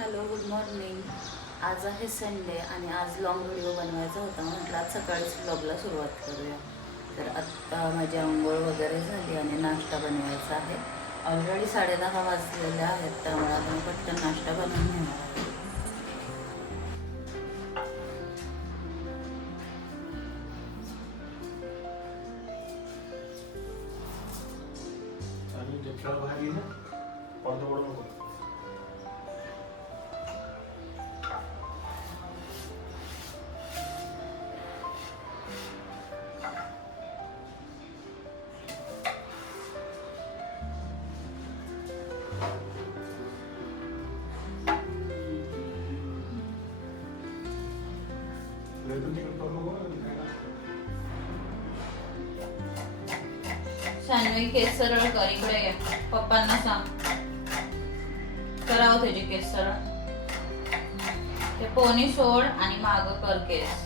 Hello, good morning. आज आहे Sunday आणि आज लॉंग व्हिडिओ बनवायचा होता. म्हटलं आज सकाळीच ब्लॉगला सुरुवात करूया. तर आत्ता माझी आंघोळ वगैरे झाली आणि नाश्ता बनवायचा आहे. ऑलरेडी 10:30 वाजलेले आहेत, त्यामुळे आता मी पटकन नाश्ता बनवून घेणार आहे. शान्वी, केस सरळ कर. इकडे ये, पप्पांना सांग करावं त्याचे केस सरळ. ते पोनी सोड आणि माग कर केस.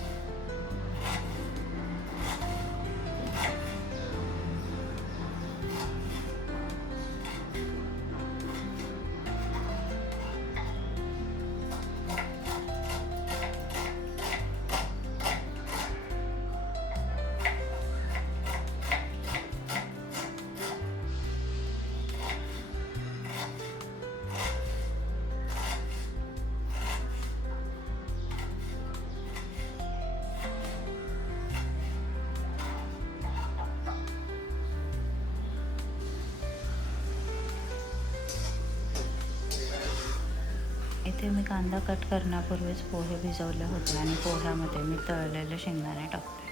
इथे मी कांदा कट करण्यापूर्वीच पोहे भिजवले होते आणि पोह्यामध्ये मी तळलेले शेंगदाणे टाकते.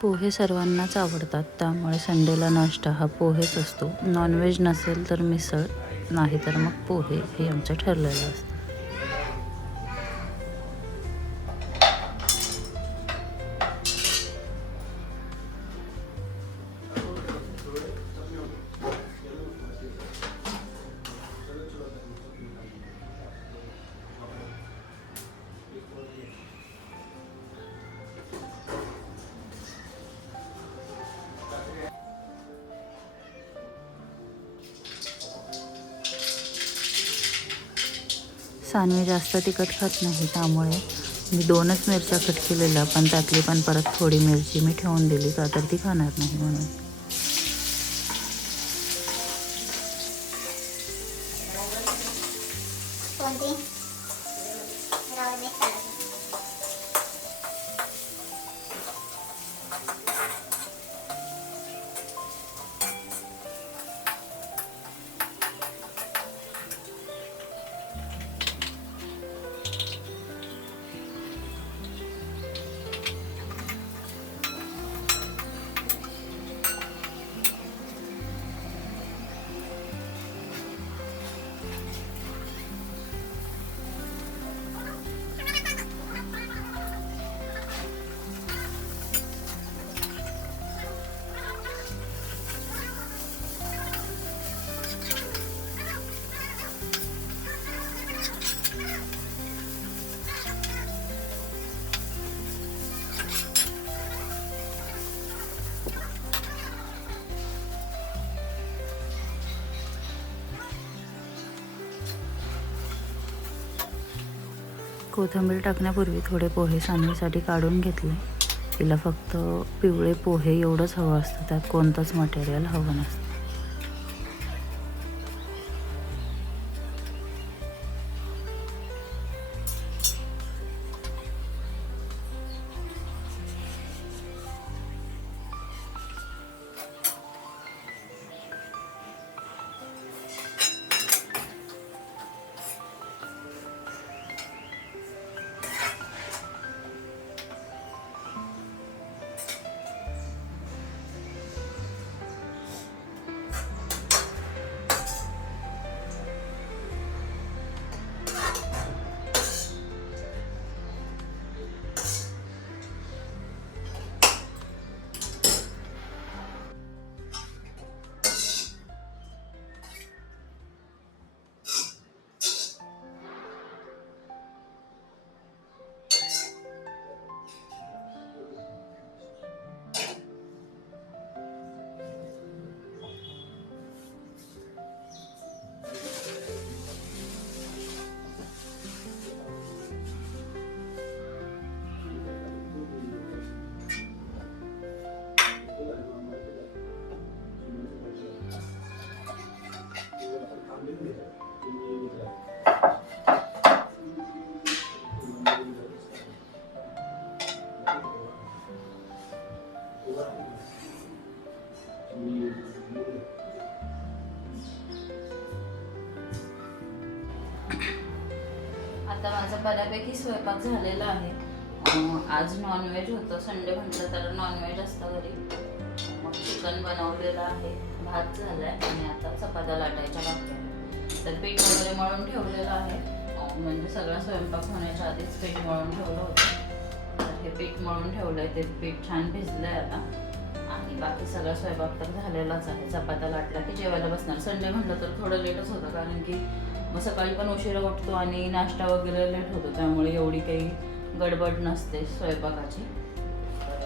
पोहे सर्वांनाच आवडतात, त्यामुळे संडेला नाश्ता हा पोहेच असतो. नॉनव्हेज नसेल तर मिसळ, नाही तर मग पोहे हे आमचं ठरलेलं असतं. सानवी जास्त तिखट खात नाही, त्यामुळे मी 2च मिरच्या कट केलेल्या, पण त्यातली पण परत थोडी मिरची मी ठेवून दिली, का तर ती खाणार नाही म्हणून. कोथिंबीर टाकण्यापूर्वी थोडे पोहे सानवीसाठी काढून घेतले. तिला फक्त पिवळे पोहे एवढंच हवं असतं, त्यात कोणतंच मटेरियल हवं नसतं. आता माझा बऱ्यापैकी स्वयंपाक झालेला आहे. आज नॉनव्हेज होतं, संडे म्हटलं तर नॉनव्हेज असतं घरी. मग चिकन बनवलेलं आहे, भात झालाय आणि आता चपात्या लाटायच्या बाकी आहे. तर पीठ वगैरे मळून ठेवलेलं आहे, म्हणजे सगळा स्वयंपाक होण्याच्या आधीच पीठ मळून ठेवलं होतं. तर हे पीठ मळून ठेवलंय, ते पीठ छान भिजलंय आता. आणि बाकी सगळा स्वयंपाक तर झालेलाच आहे. चपात्या लाटल्या की जेवायला बसणार. संडे म्हटलं तर थोडं लेटच होतं, कारण की मग सकाळी पण उशिरा उठतो आणि नाश्ता वगैरे लेट होतो, त्यामुळे एवढी काही गडबड नसते स्वयंपाकाची. तर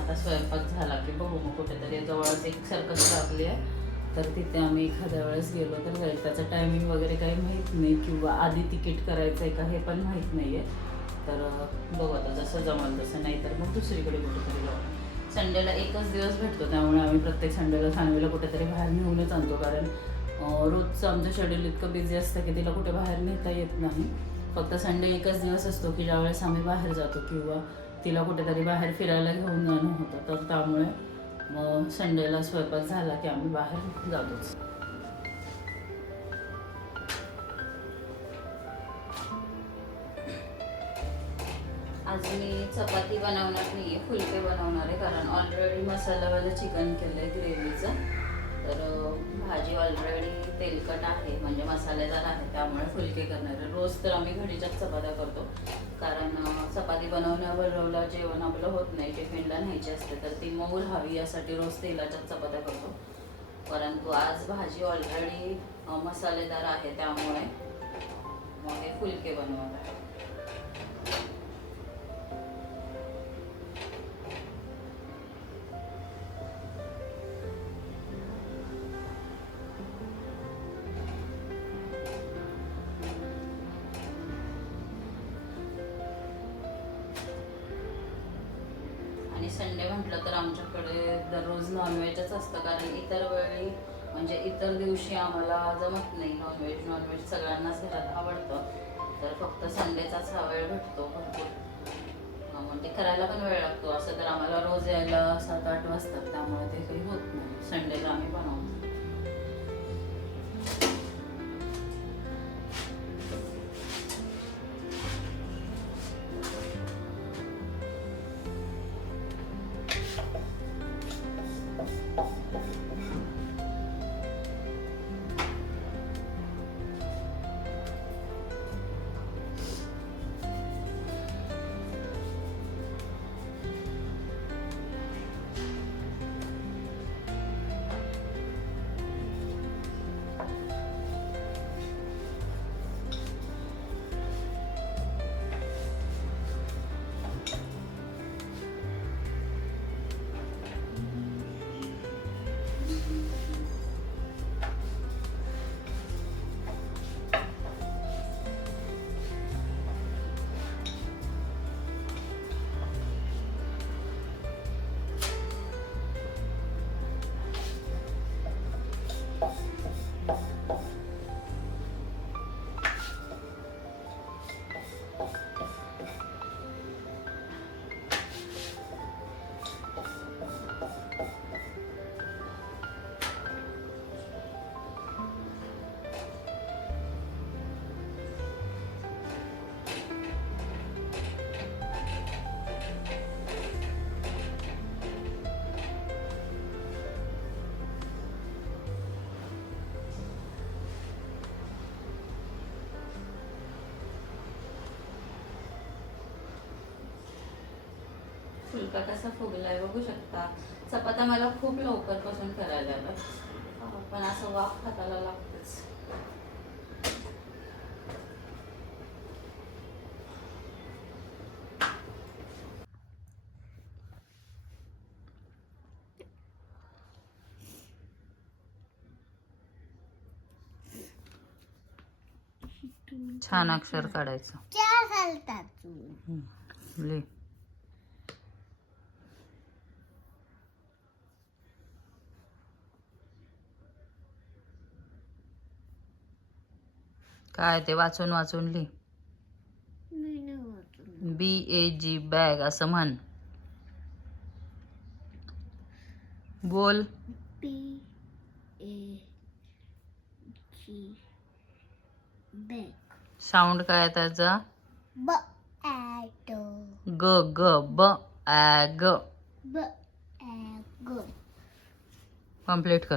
आता स्वयंपाक झाला की बघू मग कुठेतरी जवळच एक सर्कस लागली आहे, तर तिथे आम्ही एखाद्या वेळेस गेलो तर जाईल. त्याचं टायमिंग वगैरे काही माहीत नाही, किंवा आधी तिकीट करायचं आहे का हे पण माहीत नाही आहे. तर बघू आता जसं जमलं तसं, नाही तर मग दुसरीकडे कुठेतरी जाऊ. संडेला एकच दिवस भेटतो, त्यामुळे आम्ही प्रत्येक संडेला सानवीला कुठेतरी बाहेर नेऊनच आणतो, कारण रोजचं आमचं शेड्यूल इतकं बिझी असतं की तिला कुठे बाहेर नेता येत नाही. फक्त संडे एकच दिवस असतो की ज्यावेळेस आम्ही बाहेर जातो, किंवा तिला कुठेतरी बाहेर फिरायला घेऊन जाणं होतं. तर त्यामुळे मग संडेला स्वयंपाक झाला की आम्ही बाहेर जातोच. आज मी चपाती बनवणार नाही आहे, फुलके बनवणार आहे, कारण ऑलरेडी मसालावालं चिकन केलं आहे ग्रेव्हीचं. तर भाजी ऑलरेडी तेलकट आहे, म्हणजे मसालेदार आहे, त्यामुळे फुलके करणार आहे. रोज तर आम्ही घडीच्याच चपात्या करतो, कारण चपाती बनवण्याबरोबर जेवण आपलं होत नाही, टिफिनला न्यायची असते, तर ती मऊ राहावी यासाठी रोज तेलाच्याच चपात्या करतो. परंतु आज भाजी ऑलरेडी मसालेदार आहे, त्यामुळे मग हे फुलके बनवणार आहे. आणि संडे म्हटलं तर आमच्याकडे दररोज नॉनव्हेजच असतं, कारण इतर वेळी म्हणजे इतर दिवशी आम्हाला जमत नाही नॉनव्हेज. नॉनव्हेज सगळ्यांनाच घरात आवडतं, तर फक्त संडेचाच हा वेळ भेटतो भरपूर. म्हणजे करायला पण वेळ लागतो. असं तर आम्हाला रोज यायला 7-8 वाजतात, त्यामुळे ते काही होत नाही. संडेला आम्ही बनवतो. फुलका कसा फुगलाय बघू शकता. चपात्या मला खूप लवकरपासून करायला लागतात, पण असं वाफ हाताला लागतच. छान अक्षर काढायचं. लिह. काय ते वाचून वाचून लिह. BAG बॅग असं म्हण. बोल. P A G bag. Sound काय आहे त्याचा? B A G ग ग ब ग. B A G. कम्प्लीट कर.